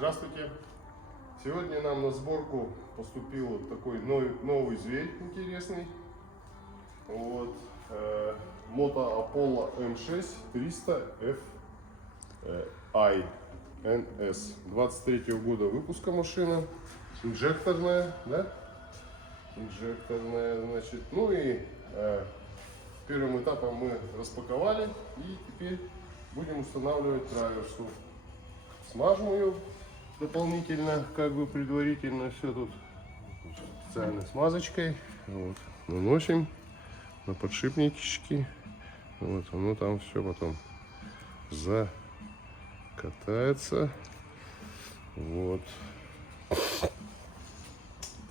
Здравствуйте! Сегодня нам на сборку поступил вот такой новый зверь интересный. Вот, Moto Apollo M6 300 FI NS 23 года выпуска машина, инжекторная, да? Инжекторная, значит. Ну и первым этапом мы распаковали и теперь будем устанавливать траверсу. Смажем ее дополнительно, как бы предварительно, все тут специальной смазочкой. Вот. Наносим на подшипнички. Вот оно там все потом закатается. Вот.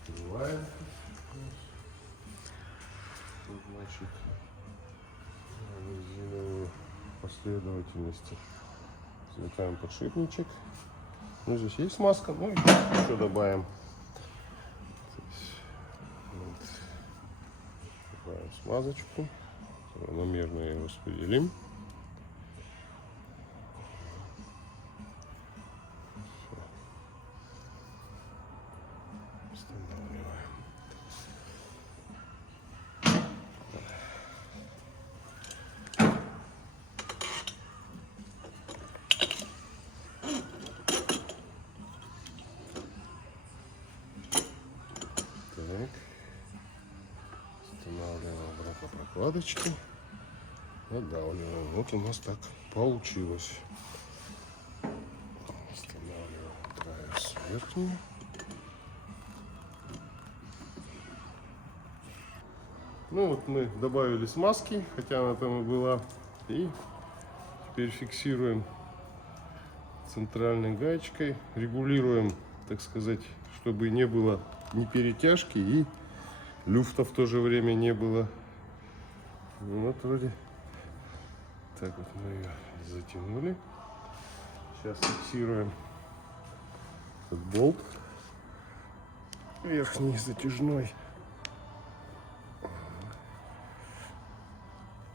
Открываем. Тут, значит, резиновую последовательности. Извлекаем подшипничек. Ну, здесь есть смазка, ну и еще добавим. Вот. Добавим смазочку. Равномерно ее распределим. Устанавливаем. Так. Устанавливаем обратно прокладочки. Надавливаем. Вот у нас так получилось. Устанавливаем траверс верхнюю. Ну вот мы добавили смазки, хотя она там и была. И теперь фиксируем центральной гаечкой. Регулируем, так сказать, чтобы не было ни перетяжки и люфта в то же время не было. Ну, вот вроде так вот мы ее затянули. Сейчас фиксируем этот болт верхний затяжной.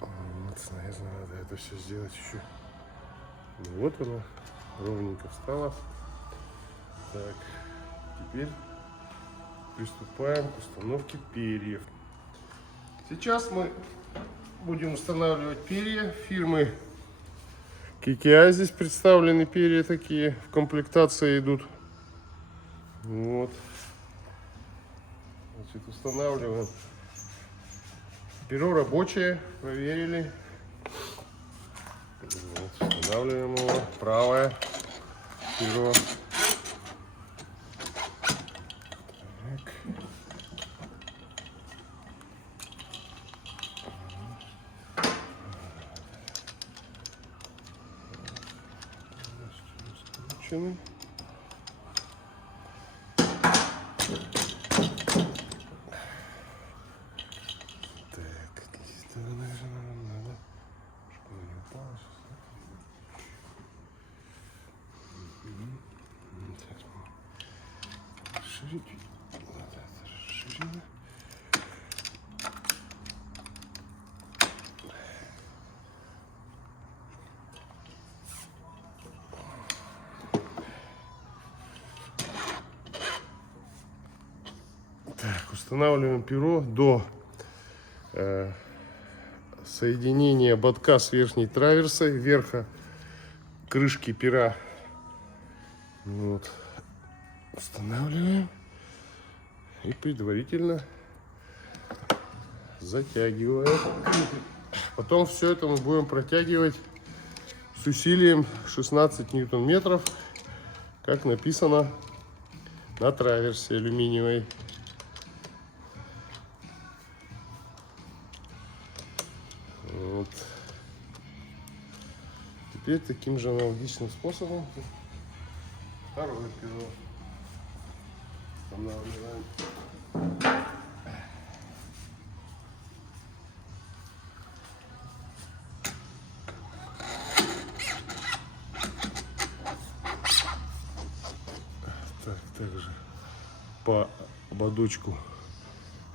Вот, наверное, надо это все сделать еще. Ну, вот она ровненько встала. Так, теперь приступаем к установке перьев. Сейчас мы будем устанавливать перья фирмы KKI. Здесь представлены перья такие, в комплектации идут. Вот. Значит, устанавливаем. Перо рабочее, проверили. Вот, устанавливаем его. Правое перо. Так, здесь надо, чтобы не упало сейчас. Расширить. Вот это расширено. Так, устанавливаем перо до соединения ободка с верхней траверсой, верха крышки пера. Вот. Устанавливаем и предварительно затягиваем. Потом все это мы будем протягивать с усилием 16 ньютон-метров, как написано на траверсе алюминиевой. Вот. Теперь таким же аналогичным способом второе перо устанавливаем. Так, также по ободочку,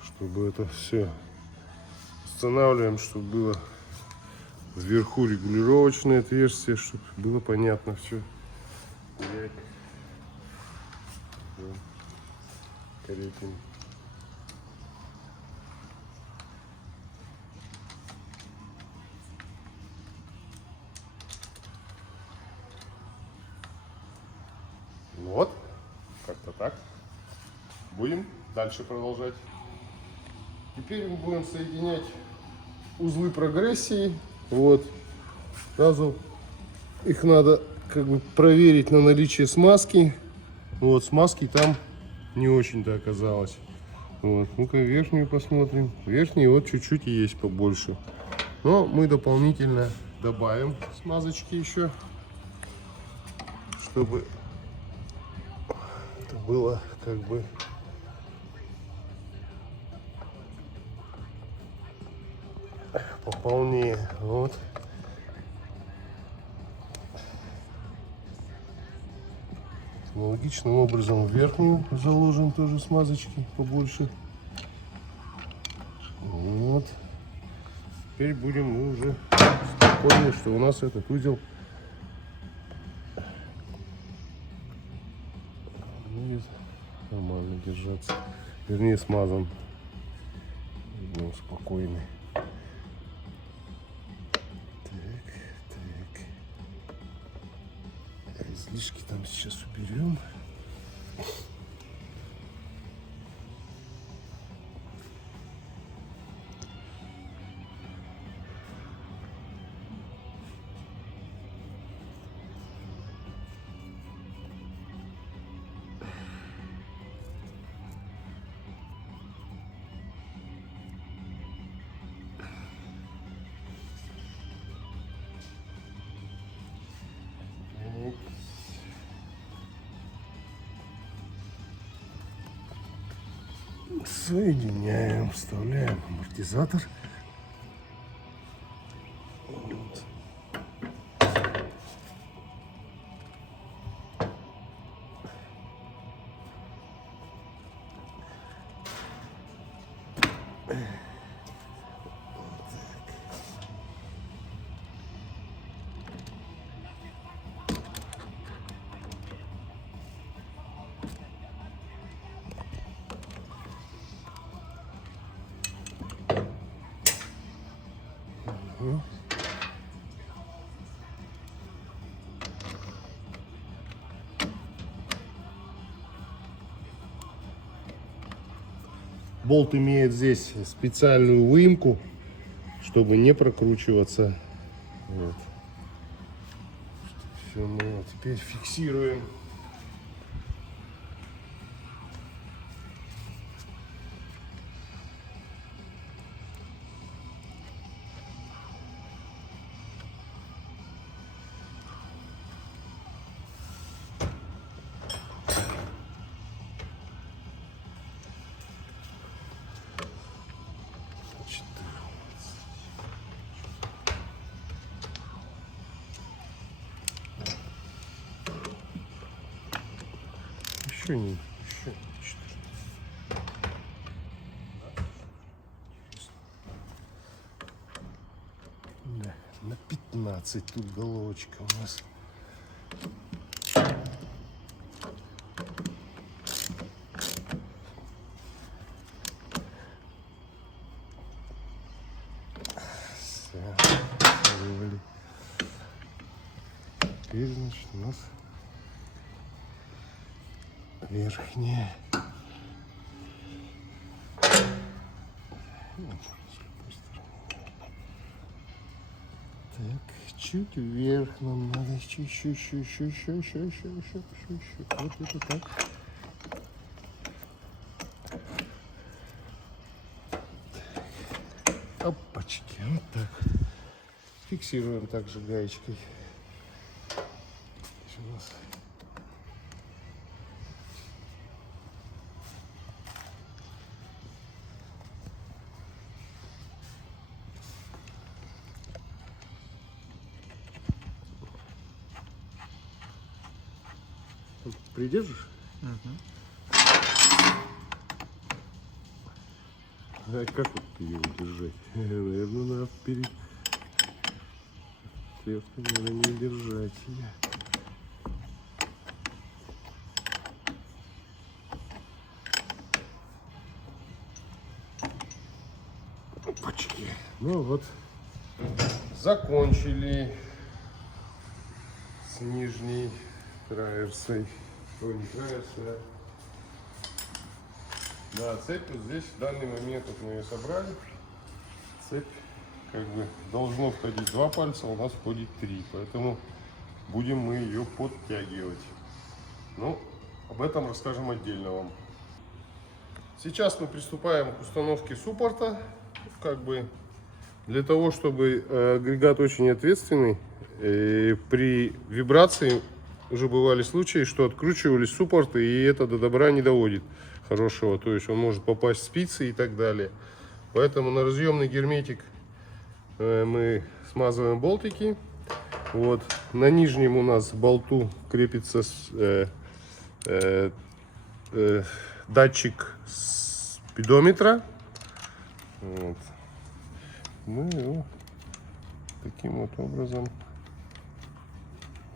чтобы это все устанавливаем, чтобы было вверху регулировочное отверстие, чтобы было понятно все. Вот. Крепим. Вот, как-то так. Будем дальше продолжать. Теперь мы будем соединять узлы прогрессии. Вот. Сразу их надо как бы проверить на наличие смазки. Вот, смазки там не очень-то оказалось. Вот. Ну-ка верхнюю посмотрим. Верхнюю вот чуть-чуть есть побольше. Но мы дополнительно добавим смазочки еще, чтобы это было как бы пополнее. Вот. Аналогичным образом в верхнюю заложим тоже смазочки побольше. Вот. Теперь будем мы уже спокойны, что у нас этот узел будет нормально держаться. Вернее, смазан. Будем спокойны. Излишки там сейчас уберем. Соединяем, вставляем амортизатор. Вот. Болт имеет здесь специальную выемку, чтобы не прокручиваться. Вот. Все, мы его теперь фиксируем. Еще не, еще 4. Да, на 15 тут головочка у нас. Все, вывали. Теперь, значит, у нас верхняя. Так, чуть вверх нам надо, еще. Вот это так. Опачки, вот так. Фиксируем также гаечкой. Здесь у нас придержишь? А как вот ее держать? Наверное, надо вперед. Наверное, не держать ее. Опачки. Ну вот, закончили с нижней траверсой. Ой, не траверсой, а... Да, цепь вот здесь в данный момент вот мы ее собрали. Цепь как бы должно входить 2 пальца, у нас входит 3, поэтому будем мы ее подтягивать. Ну, об этом расскажем отдельно вам. Сейчас мы приступаем к установке суппорта. Как бы для того, чтобы агрегат очень ответственный, при вибрации уже бывали случаи, что откручивались суппорты, и это до добра не доводит хорошего. То есть он может попасть в спицы и так далее. Поэтому на разъемный герметик мы смазываем болтики. Вот. На нижнем у нас болту крепится датчик спидометра. Вот. Мы его таким вот образом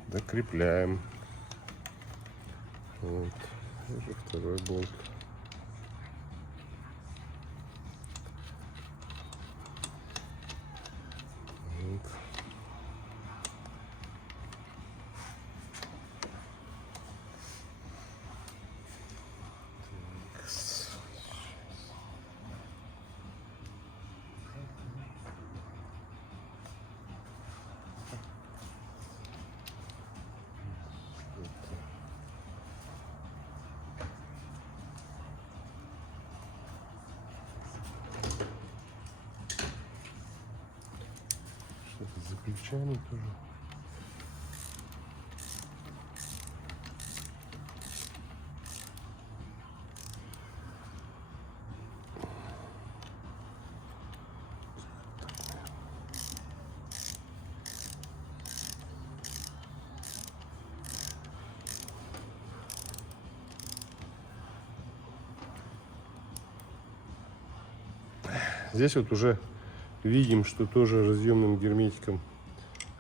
закрепляем. Вот. Уже второй болт. Вот. Что-то за ключами тоже. Здесь вот уже видим, что тоже разъемным герметиком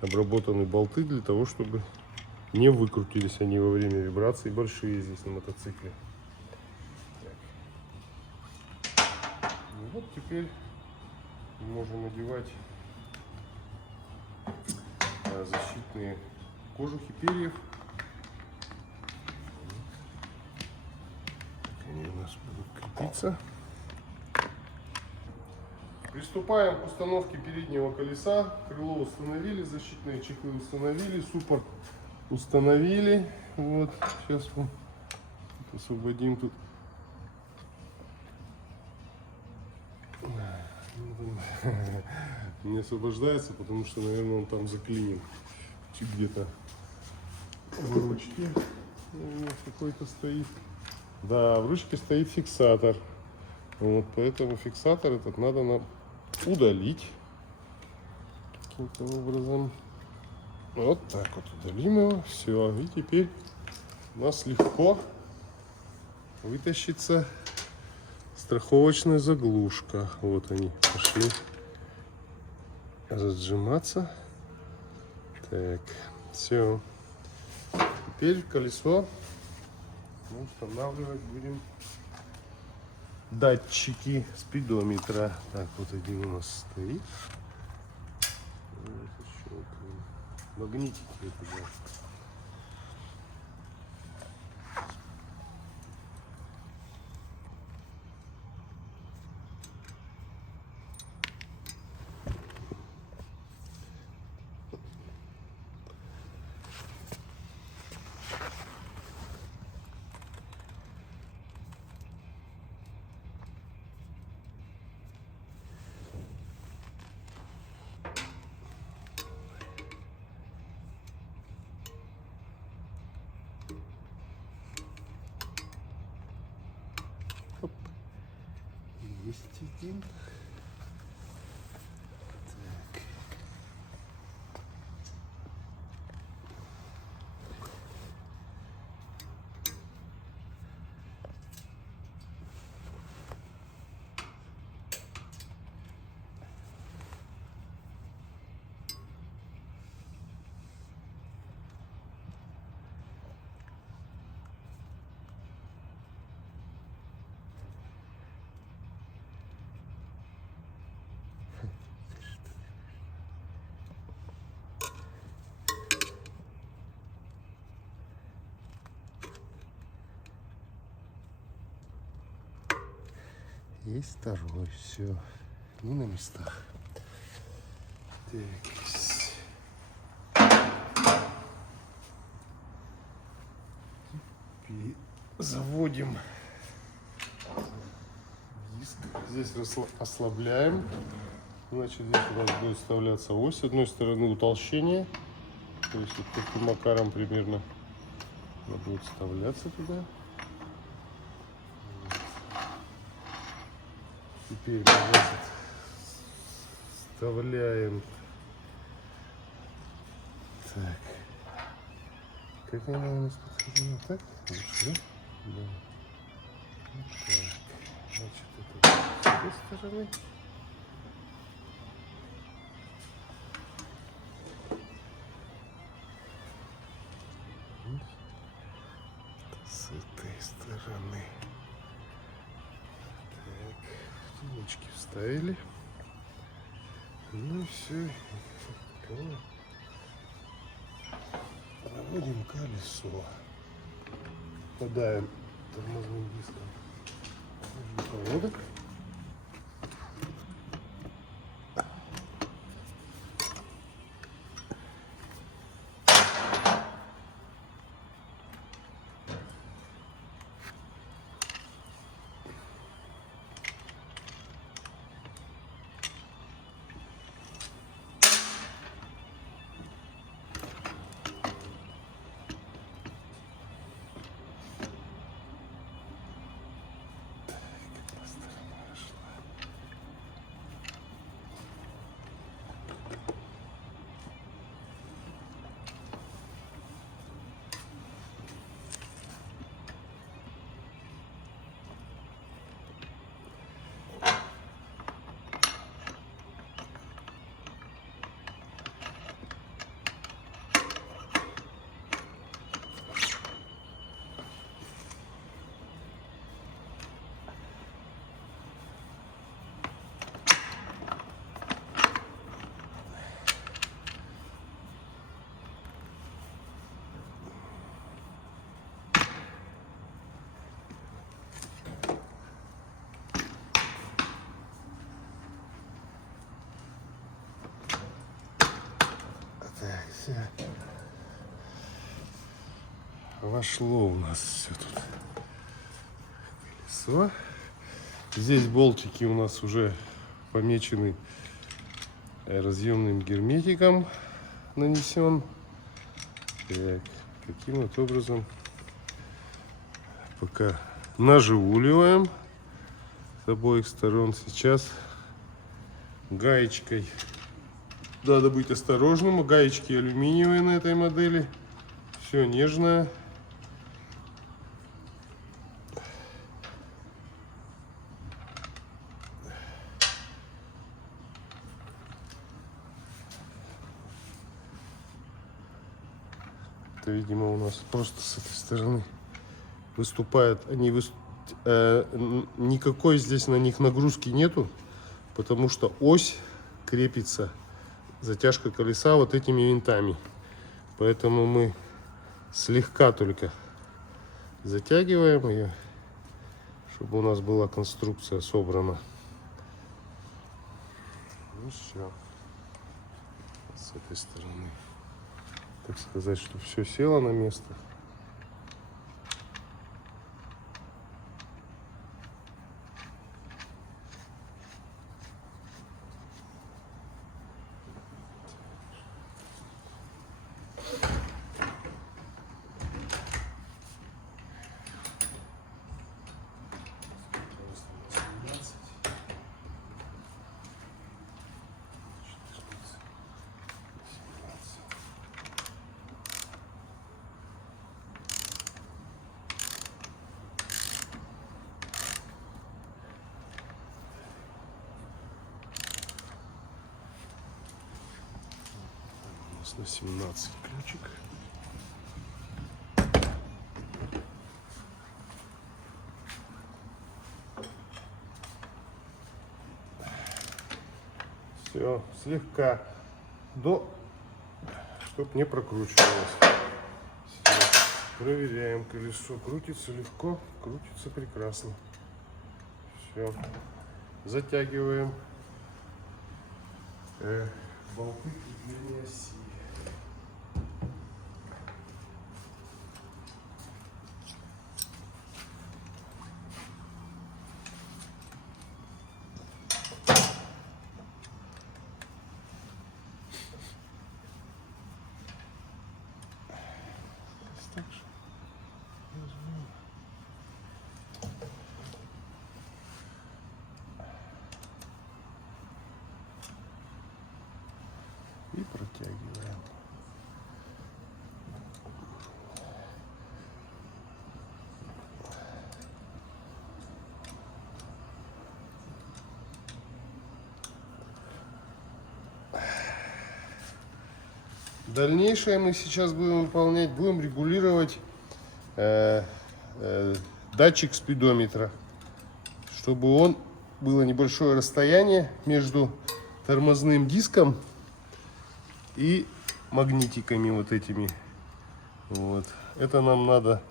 обработаны болты для того, чтобы не выкрутились они во время вибрации большие здесь на мотоцикле. Ну вот теперь мы можем одевать защитные кожухи перьев. Они у нас будут крепиться. Приступаем к установке переднего колеса. Крыло установили, защитные чехлы установили, суппорт установили. Вот, сейчас мы освободим тут. Не освобождается, потому что, наверное, он там заклинен где-то в ручке. Какой-то стоит. Да, в ручке стоит фиксатор. Вот, поэтому фиксатор этот надо нам удалить каким-то образом. Вот так вот удалим его. Все. И теперь у нас легко вытащится страховочная заглушка. Вот они пошли разжиматься. Так, все. Теперь колесо мы устанавливать будем датчики спидометра. Так, вот один у нас стоит. Магнитики это, да. Оп. Есть один. Так. Есть второй. Все. Не на местах. Так. Теперь заводим диск. Здесь ослабляем. Значит, здесь у нас будет вставляться ось. С одной стороны утолщение. То есть вот таким макаром примерно она будет вставляться туда. Теперь мы, значит, вставляем. Так. Как она у нас подходила? Так? Лучше, да? Да. Вот так. Значит, это с этой стороны. С этой стороны. Так, втулочки вставили. Ну все. Проводим колесо. Попадаем тормозным диском в проводок. Так, все. Вошло у нас все тут. Колесо. Здесь болтики у нас уже помечены разъемным герметиком, нанесен. Так, каким вот образом пока наживуливаем с обоих сторон. Сейчас гаечкой. Надо быть осторожным. Гаечки алюминиевые на этой модели. Все нежное. Это, видимо, у нас просто с этой стороны выступает. Никакой здесь на них нагрузки нету, потому что ось крепится, затяжка колеса вот этими винтами. Поэтому мы слегка только затягиваем ее, чтобы у нас была конструкция собрана. Ну все. С этой стороны, так сказать, что все село на место. На 17 ключик. Все, слегка чтоб не прокручивалось. Все. Проверяем, колесо крутится легко, крутится прекрасно. Все. Все. Затягиваем болты крепления оси. И протягиваем. Дальнейшее мы сейчас будем выполнять, будем регулировать датчик спидометра, чтобы он было небольшое расстояние между тормозным диском и магнитиками вот этими. Вот. Это нам надо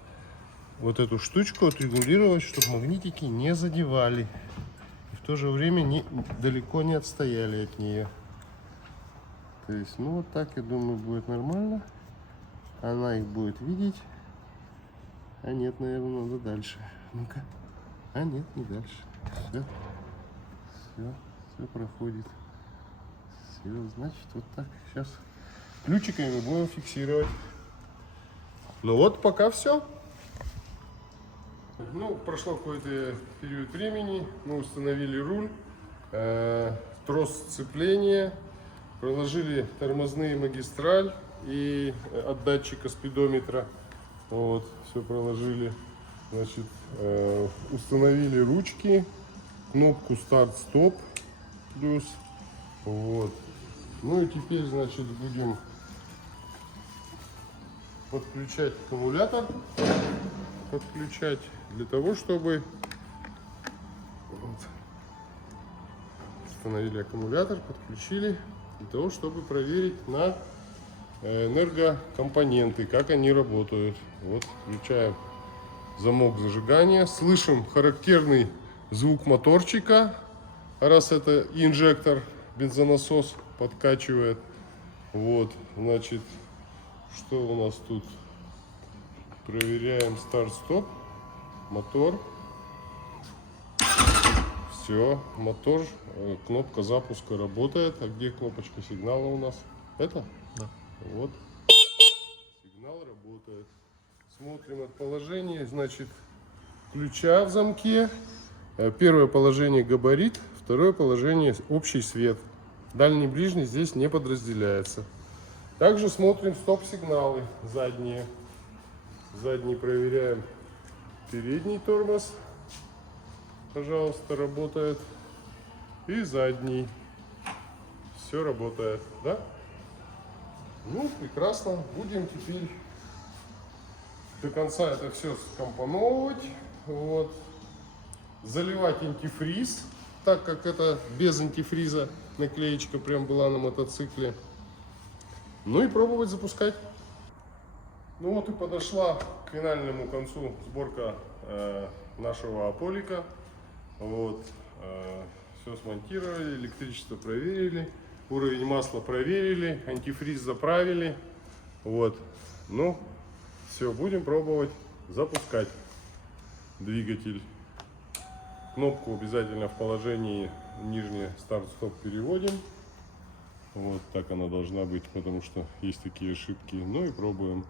вот эту штучку отрегулировать, чтобы магнитики не задевали. И в то же время далеко не отстояли от нее. То есть, ну вот так, я думаю, будет нормально. Она их будет видеть. А нет, наверное, надо дальше. Ну-ка. А нет, не дальше. Все проходит. Все, значит, вот так. Сейчас ключиками будем фиксировать. Ну вот, пока все. Ну, прошло какой-то период времени. Мы установили руль, трос сцепления, проложили тормозные магистраль и от датчика спидометра. Вот, все проложили. Значит, установили ручки, кнопку старт-стоп плюс. Вот. Ну и теперь, значит, будем подключать аккумулятор. Подключать для того, чтобы вот, установили аккумулятор, подключили для того, чтобы проверить на энергокомпоненты, как они работают. Вот, включаем замок зажигания, слышим характерный звук моторчика, раз это инжектор, бензонасос подкачивает. Вот, значит, что у нас тут? Проверяем старт-стоп, мотор. Все, мотор, кнопка запуска работает. А где кнопочка сигнала у нас? Это? Да. Вот. Сигнал работает. Смотрим от положения, значит, ключа в замке. Первое положение габарит, второе положение общий свет. Дальний, ближний здесь не подразделяется. Также смотрим стоп-сигналы задние. Задний проверяем. Передний тормоз, пожалуйста, работает. И задний. Все работает, да? Ну, прекрасно. Будем теперь до конца это все скомпоновывать. Вот. Заливать антифриз, так как это без антифриза наклеечка прям была на мотоцикле. Ну и пробовать запускать. Ну вот и подошла к финальному концу сборка нашего Аполика. Вот, все смонтировали, электричество проверили, уровень масла проверили, антифриз заправили. Вот, ну все, будем пробовать запускать двигатель. Кнопку обязательно в положении нижнее старт-стоп переводим. Вот так она должна быть, потому что есть такие ошибки. Ну и пробуем.